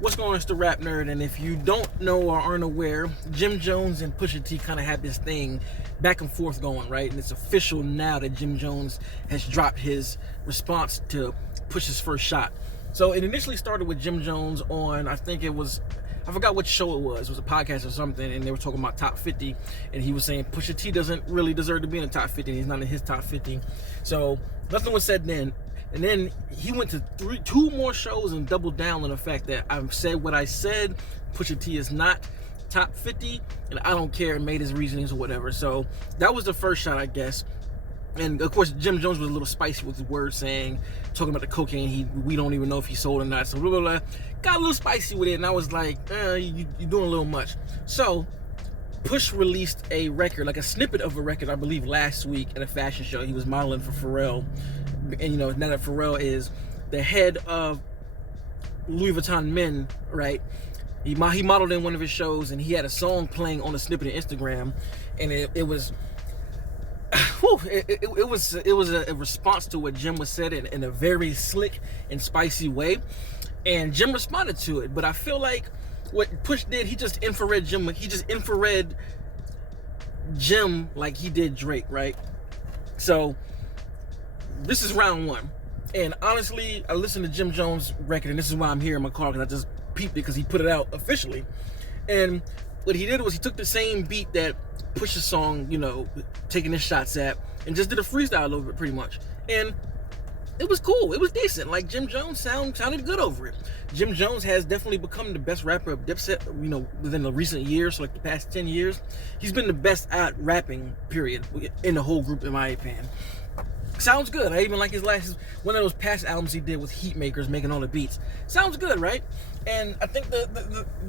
What's going on? It's the RapNerd, and if you don't know or aren't aware, Jim Jones and Pusha T kind of had this thing back and forth going, right? And it's official now that Jim Jones has dropped his response to Pusha's first shot. So it initially started with Jim Jones on, I forgot what show it was a podcast or something, and they were talking about top 50, and he was saying Pusha T doesn't really deserve to be in the top 50, and he's not in his top 50. So nothing was said then. And then he went to two more shows and doubled down on the fact that I've said what I said. Pusha T is not top 50, and I don't care, and made his reasonings or whatever. So that was the first shot, I guess. And of course, Jim Jones was a little spicy with his words, talking about the cocaine. We don't even know if he sold or not. So blah, blah, blah. Got a little spicy with it, and I was like, you're doing a little much. So Push released a record, like a snippet of a record, I believe last week at a fashion show. He was modeling for Pharrell. And now that Pharrell is the head of Louis Vuitton Men, right? He modeled in one of his shows, and he had a song playing on a snippet of Instagram, and it was a response to what Jim was said in a very slick and spicy way, and Jim responded to it. But I feel like what Push did, he just infrared Jim like he did Drake, right? So this is round one, and honestly, I listened to Jim Jones' record, and this is why I'm here in my car, because I just peeped it because he put it out officially. And what he did was he took the same beat that Pusha's song, taking his shots at, and just did a freestyle over it pretty much. And it was cool. It was decent. Like, Jim Jones sounded good over it. Jim Jones has definitely become the best rapper of Dipset, within the recent years, so like the past 10 years. He's been the best at rapping, period, in the whole group, in my opinion. Sounds good. I even like one of those past albums he did with Heatmakers, making all the beats. Sounds good, right? And I think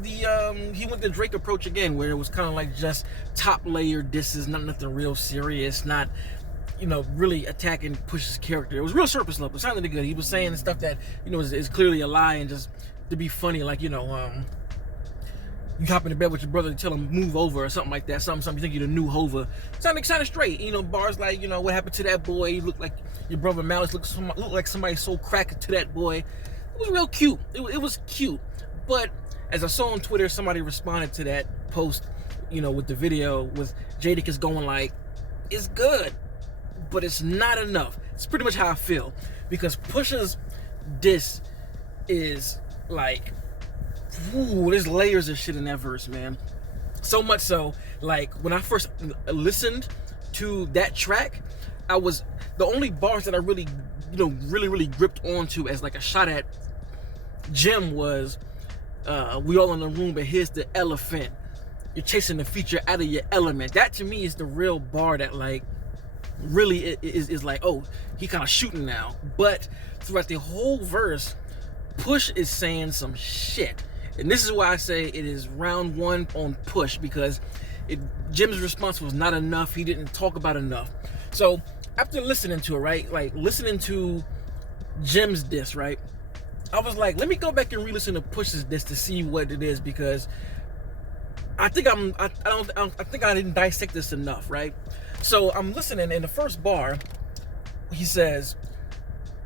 he went the Drake approach again, where it was kind of like just top layer disses, not nothing real serious, not really attacking Push's character. It was real surface level. It sounded good. He was saying stuff that is clearly a lie, and just to be funny, like you hop into bed with your brother and tell him move over or something like that. Something you think you're the new Hova. Sounded straight. Bars like, what happened to that boy? He looked like your brother Malice. Looked like somebody sold crack to that boy. It was real cute. It was cute. But as I saw on Twitter, somebody responded to that post, with the video with Jadakiss going like, it's good, but it's not enough. It's pretty much how I feel, because Pusha's diss is like, there's layers of shit in that verse, man. So much so, like, when I first listened to that track, the only bars that I really, really gripped onto as like a shot at Jim was, we all in the room, but here's the elephant. You're chasing the feature out of your element. That to me is the real bar that like really is like, oh, he kind of shooting now. But throughout the whole verse, Push is saying some shit. And this is why I say it is round one on Push, because Jim's response was not enough. He didn't talk about enough. So after listening to it, right, like listening to Jim's diss, right, I was like, let me go back and re-listen to Push's diss to see what it is, because I think I didn't dissect this enough, right? So I'm listening, in the first bar, he says,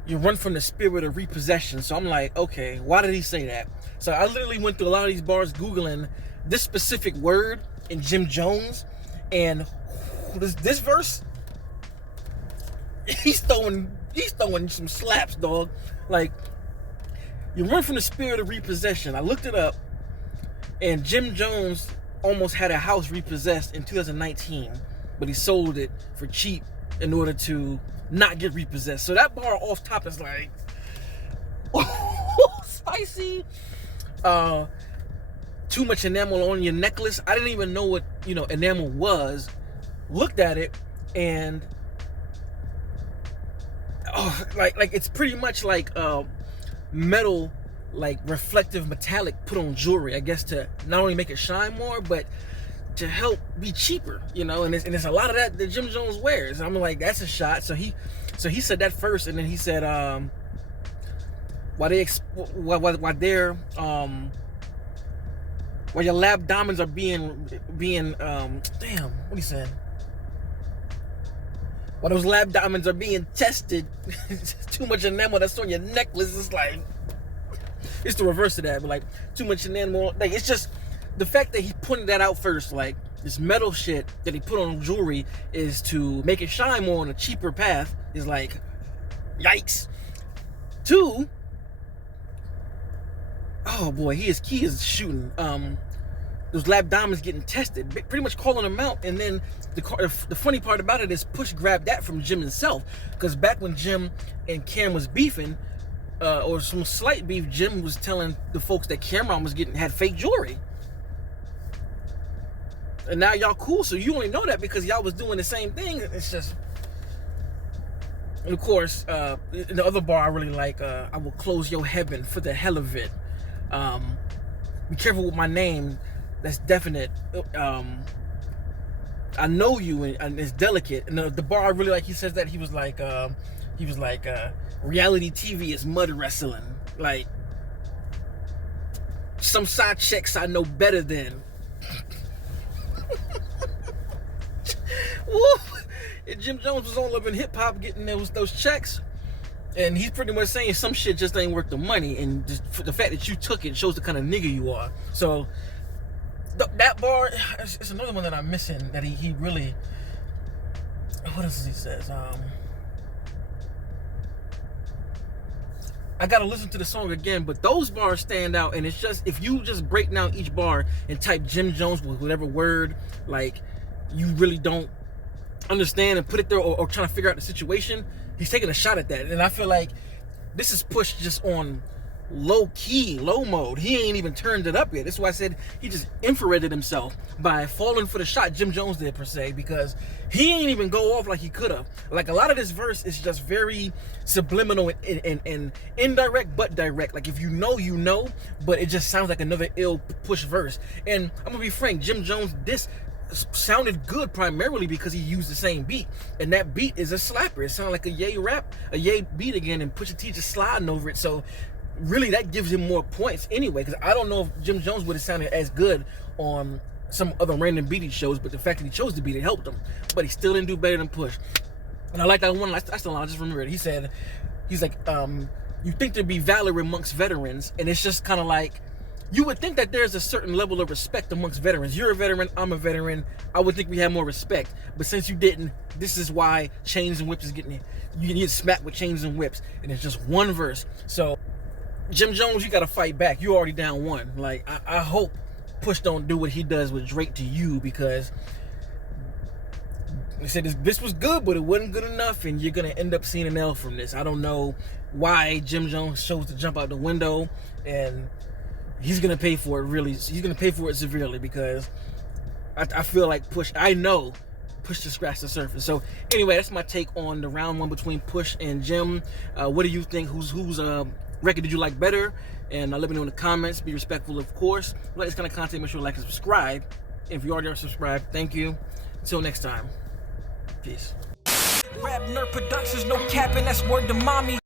you run from the spirit of repossession. So I'm like, okay, why did he say that? So I literally went through a lot of these bars Googling this specific word in Jim Jones, and this verse, he's throwing some slaps, dog. Like, you run from the spirit of repossession. I looked it up, and Jim Jones almost had a house repossessed in 2019, but he sold it for cheap in order to not get repossessed. So that bar off top is like, spicy. Too much enamel on your necklace. I didn't even know what enamel was. Looked at it, and like it's pretty much like metal, like reflective metallic put on jewelry, I guess, to not only make it shine more, but to help be cheaper, and it's a lot of that Jim Jones wears. And I'm like, that's a shot. So he said that first, and then he said while your lab diamonds are being damn, what he said? While those lab diamonds are being tested, too much enamel that's on your necklace. It's like, it's the reverse of that, but like too much animal. Like it's just the fact that he pointed that out first, like this metal shit that he put on jewelry is to make it shine more on a cheaper path. Is like, yikes. Two, oh boy, he is shooting. Those lab diamonds getting tested, pretty much calling them out. And then the funny part about it is Push grabbed that from Jim himself, because back when Jim and Cam was beefing, or some slight beef, Jim was telling the folks that Cameron had fake jewelry. And now y'all cool, so you only know that because y'all was doing the same thing. It's just, and of course, the other bar I really like, I will close your heaven for the hell of it. Be careful with my name. That's definite. I know you, and it's delicate. And the bar I really like, he says that he was like, reality TV is mud wrestling. Like, some side chicks I know better than. Woo! And Jim Jones was all up in hip hop getting those checks. And he's pretty much saying some shit just ain't worth the money, and just for the fact that you took it shows the kind of nigga you are. So that bar, it's another one that I'm missing. That he really, what else he says? I gotta listen to the song again, but those bars stand out. And it's just, if you just break down each bar and type Jim Jones with whatever word, like, you really don't understand and put it there, or trying to figure out the situation, he's taking a shot at that. And I feel like this is Push just on low key, low mode. He ain't even turned it up yet. That's why I said he just infrareded himself by falling for the shot Jim Jones did, per se, because he ain't even go off like he could have. Like, a lot of this verse is just very subliminal and indirect but direct. Like, if you know, you know, but it just sounds like another ill Push verse. And I'm gonna be frank, Jim Jones, this sounded good primarily because he used the same beat, and that beat is a slapper. It sounded like a Ye beat again, and Pusha T just sliding over it. So really, that gives him more points anyway, because I don't know if Jim Jones would have sounded as good on some other random beat he chose, but the fact that he chose the beat, it helped him. But he still didn't do better than Push. And I like that one. That's the line, I just remember it. He's like, you think there'd be valor amongst veterans, and it's just kind of like, you would think that there's a certain level of respect amongst veterans. You're a veteran, I'm a veteran. I would think we have more respect. But since you didn't, this is why Chains and Whips is getting it. You get smacked with Chains and Whips, and it's just one verse. So, Jim Jones, you got to fight back. You're already down one. Like, I hope Push don't do what he does with Drake to you, because he said this was good, but it wasn't good enough, and you're going to end up seeing an L from this. I don't know why Jim Jones chose to jump out the window, and he's going to pay for it, really. He's going to pay for it severely, because I feel like I know Push to scratch the surface. So anyway, that's my take on the round one between Push and Jim. What do you think? Whose record did you like better? And let me know in the comments. Be respectful, of course. Like this kind of content, make sure to like and subscribe. If you already are subscribed, thank you. Until next time, peace. RapNerd Productions, no capping, that's word to mommy.